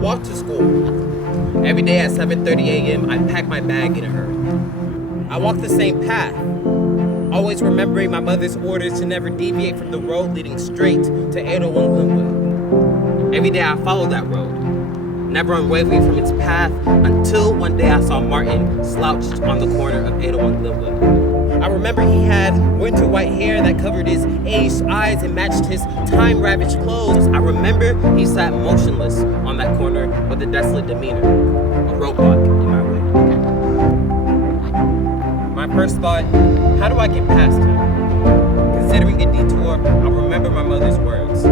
walked to school. Every day at 7:30 a.m., I packed my bag in a hurry. I walked the same path, always remembering my mother's orders to never deviate from the road leading straight to 801 Glenwood. Every day I followed that road, never unwavering from its path, until one day I saw Martin slouched on the corner of 801 Glenwood. I remember he had winter white hair that covered his aged eyes and matched his time-ravaged clothes. I remember he sat motionless on that corner with a desolate demeanor, a roadblock in my way. My first thought, how do I get past him? Considering a detour, I remember my mother's words.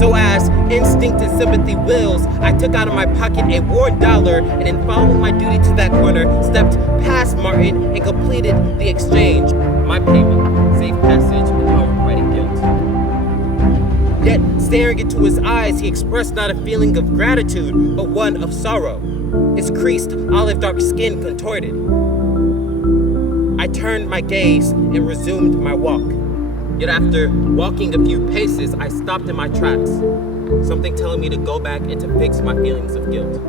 So as instinct and sympathy wills, I took out of my pocket a worn dollar and in following my duty to that corner, stepped past Martin and completed the exchange. My payment, safe passage, and no regretting guilt. Yet, staring into his eyes, he expressed not a feeling of gratitude, but one of sorrow. His creased, olive-dark skin contorted. I turned my gaze and resumed my walk. Yet after walking a few paces, I stopped in my tracks, something telling me to go back and to fix my feelings of guilt.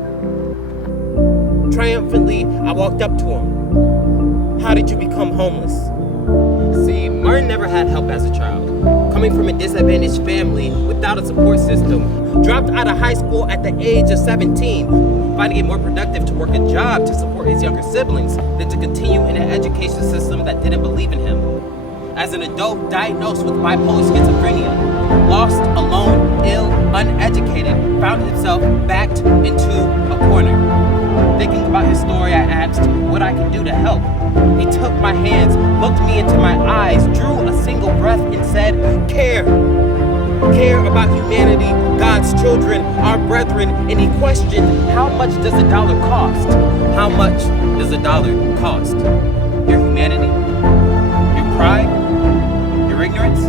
Triumphantly, I walked up to him. How did you become homeless? See, Martin never had help as a child. Coming from a disadvantaged family without a support system, dropped out of high school at the age of 17, finding it more productive to work a job to support his younger siblings than to continue in an education system that didn't believe in him. As an adult diagnosed with bipolar schizophrenia, lost, alone, ill, uneducated, found himself backed into a corner. Thinking about his story, I asked what I could do to help. He took my hands, looked me into my eyes, drew a single breath and said, care. Care about humanity, God's children, our brethren, and he questioned, how much does a dollar cost? How much does a dollar cost? Your humanity? Your pride? Your ignorance?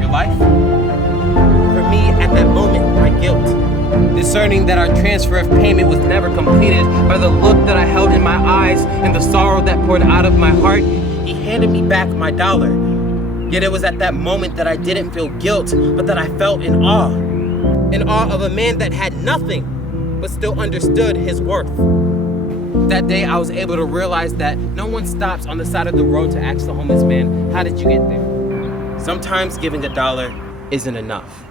Your life? For me, at that moment, my guilt. Discerning that our transfer of payment was never completed by the look that I held in my eyes and the sorrow that poured out of my heart, he handed me back my dollar. Yet it was at that moment that I didn't feel guilt, but that I felt in awe. In awe of a man that had nothing, but still understood his worth. That day, I was able to realize that no one stops on the side of the road to ask the homeless man, how did you get there? Sometimes giving a dollar isn't enough.